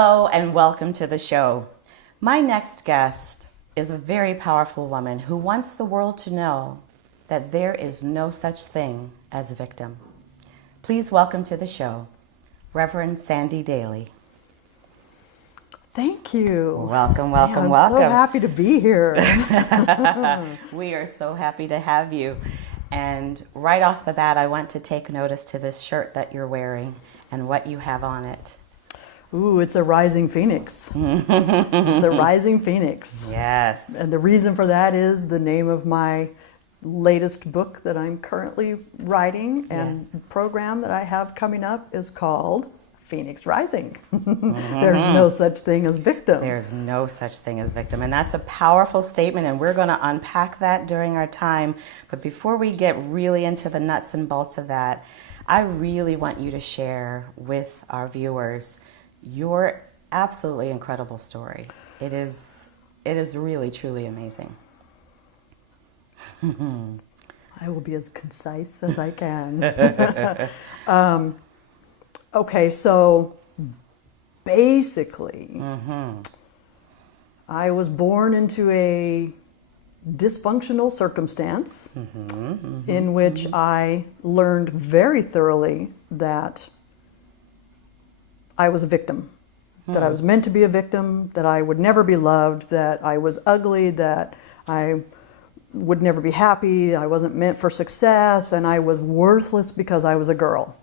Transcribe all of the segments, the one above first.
Hello and welcome to the show. My next guest is a very powerful woman who wants the world to know that there is no such thing as a victim. Please welcome to the show, Reverend Sandi Daly. Thank you. Welcome. I'm so happy to be here. We are so happy to have you. And right off the bat, I want to take notice to this shirt that you're wearing and what you have on it. Ooh, it's a rising phoenix. It's a rising phoenix. Yes. And the reason for that is the name of my latest book that I'm currently writing, and the program that I have coming up is called Phoenix Rising. There's no such thing as victim. There's no such thing as victim. And that's a powerful statement, and we're going to unpack that during our time. But before we get really into the nuts and bolts of that, I really want you to share with our viewers your absolutely incredible story. It is really, truly amazing. I will be as concise as I can. Okay, so basically, I was born into a dysfunctional circumstance in which I learned very thoroughly that I was a victim, that I was meant to be a victim, that I would never be loved, that I was ugly, that I would never be happy, I wasn't meant for success, and I was worthless because I was a girl.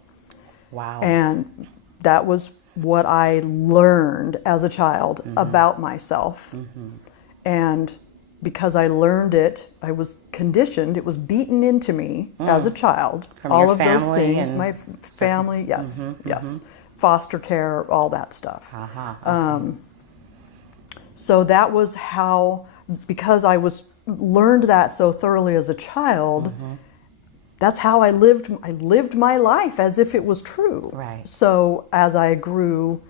Wow. And that was what I learned as a child about myself. And because I learned it, I was conditioned, it was beaten into me as a child. From all your of those family things, my family, yes. Foster care, all that stuff. Okay. So that was how, because I learned that so thoroughly as a child, that's how I lived my life as if it was true. Right. So as I grew,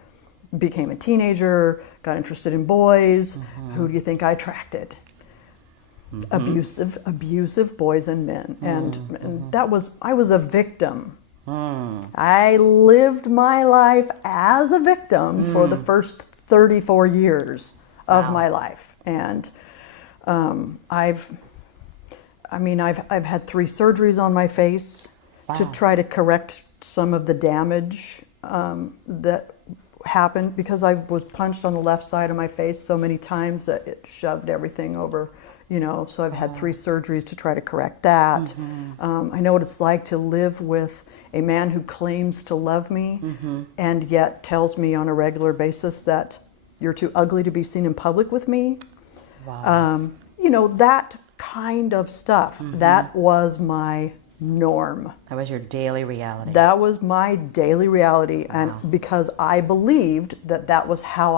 became a teenager, got interested in boys, who do you think I attracted? Abusive boys and men. And that was, I was a victim. I lived my life as a victim for the first 34 years of my life. And I've had 3 surgeries on my face to try to correct some of the damage that happened, because I was punched on the left side of my face so many times that it shoved everything over, so I've had 3 surgeries to try to correct that. I know what it's like to live with a man who claims to love me and yet tells me on a regular basis that you're too ugly to be seen in public with me. Wow. That kind of stuff. That was my norm. That was your daily reality. That was my daily reality. And because I believed that was how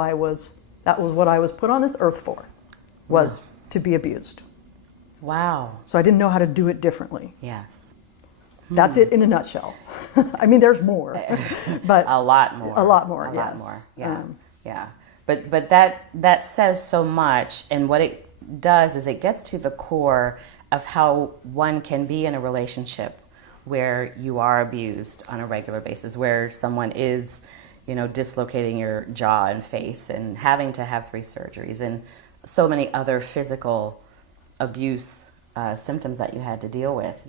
that was what I was put on this earth for, was to be abused. Wow. So I didn't know how to do it differently. Yes. That's it in a nutshell. I mean, there's more, but a lot more. A lot more. A yes. lot more. Yeah. But that says so much, and what it does is it gets to the core of how one can be in a relationship where you are abused on a regular basis, where someone is, dislocating your jaw and face and having to have 3 surgeries and so many other physical abuse symptoms that you had to deal with,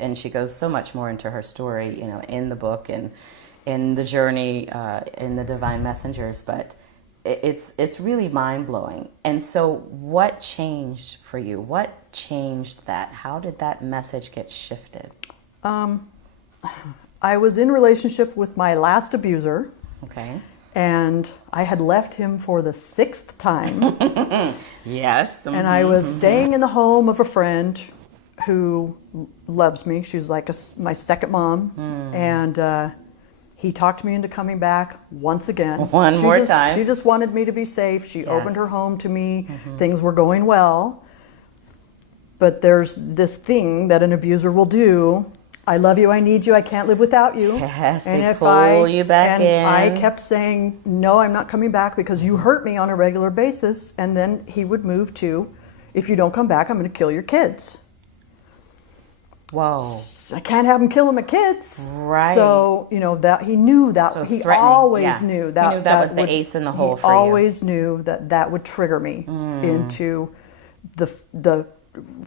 and she goes so much more into her story, in the book and in the journey, in the Divine Messengers, but it's really mind-blowing. And so what changed for you? What changed that? How did that message get shifted? I was in relationship with my last abuser. Okay. And I had left him for the 6th time. Yes. And I was staying in the home of a friend who loves me. She's like my second mom. And he talked me into coming back once again. One more time. She just wanted me to be safe. She opened her home to me. Things were going well. But there's this thing that an abuser will do. I love you, I need you, I can't live without you. Yes, and they if pull you back in. I kept saying, no, I'm not coming back because you hurt me on a regular basis. And then he would move to, if you don't come back, I'm going to kill your kids. Whoa. I can't have him killing my kids. Right. So, that he knew that, So he threatening, always yeah. knew that. He knew that was the ace in the hole for you. He always knew that would trigger me into the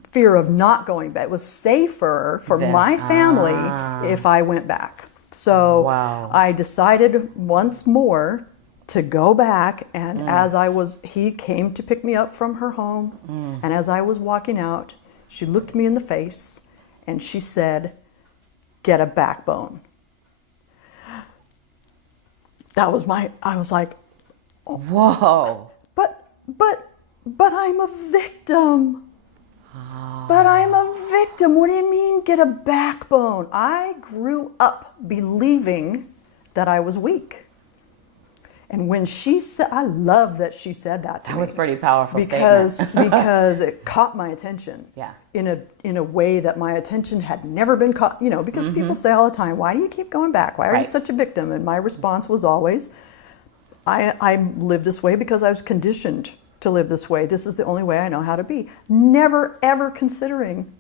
fear of not going back. It was safer for my family if I went back. So I decided once more to go back, and he came to pick me up from her home, and as I was walking out, she looked me in the face and she said, "Get a backbone." I was like, whoa. But I'm a victim. But I'm a victim. What do you mean, get a backbone? I grew up believing that I was weak. And when she said, I love that she said that to me. That was a pretty powerful because, statement. because it caught my attention. Yeah. In a way that my attention had never been caught. Because people say all the time, why do you keep going back? Why are you such a victim? And my response was always, I live this way because I was conditioned to live this way. This is the only way I know how to be. Never, ever considering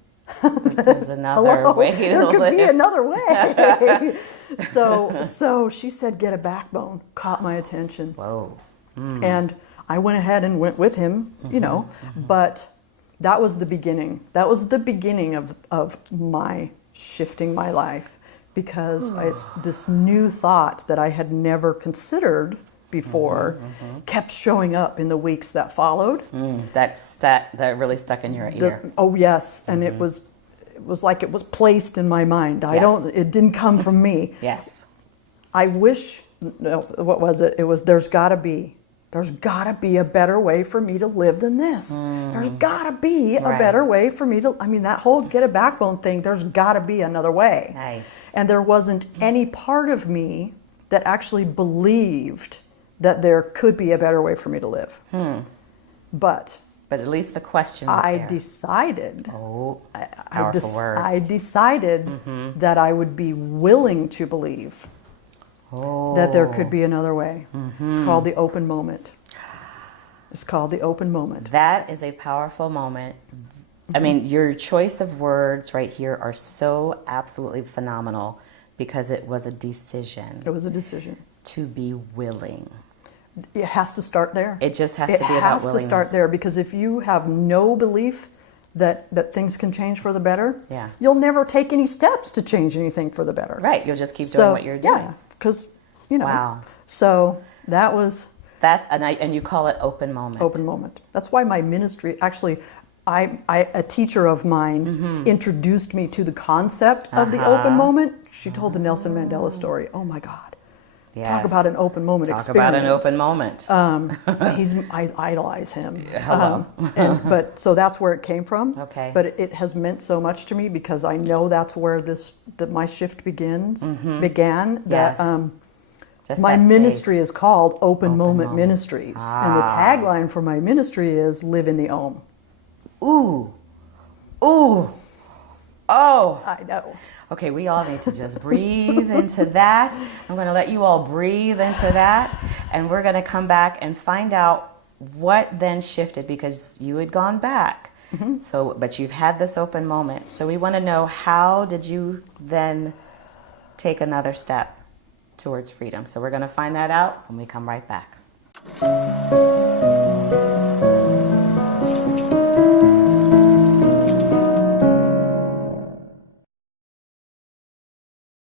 there's another way to there live. could be another way. So she said, "Get a backbone." Caught my attention. Whoa. And I went ahead and went with him, but that was the beginning. That was the beginning of my shifting my life, because it's this new thought that I had never considered before kept showing up in the weeks that followed. That really stuck in your ear. Oh yes, and it was like it was placed in my mind. It didn't come from me. Yes. I wish, no, what was it? It was, there's gotta be a better way for me to live than this. There's gotta be a better way for me to, that whole get a backbone thing, there's gotta be another way. Nice. And there wasn't any part of me that actually believed that there could be a better way for me to live. But at least the question was there. Decided. Oh, powerful word. I decided that I would be willing to believe that there could be another way. It's called the open moment. It's called the open moment. That is a powerful moment. Your choice of words right here are so absolutely phenomenal, because it was a decision. It was a decision. To be willing. It has to start there. It just has to be about willingness. It has to start there, because if you have no belief that things can change for the better, you'll never take any steps to change anything for the better. Right, you'll just keep doing what you're doing. Yeah, because, Wow. So that was... And you call it open moment. Open moment. That's why my ministry, actually, a teacher of mine introduced me to the concept of the open moment. She told the Nelson Mandela story. Oh my God. Yes. Talk about an open moment Talk experience. about an open moment. I idolize him. Hello. But so that's where it came from. Okay. But it has meant so much to me, because I know that's where my shift began. Yes. My ministry is called Open Moment Ministries. And the tagline for my ministry is "Live in the Om." Ooh. Ooh. Oh. I know. Okay, we all need to just breathe into that. I'm going to let you all breathe into that. And we're going to come back and find out what then shifted, because you had gone back. But you've had this open moment. So we want to know, how did you then take another step towards freedom? So we're going to find that out when we come right back.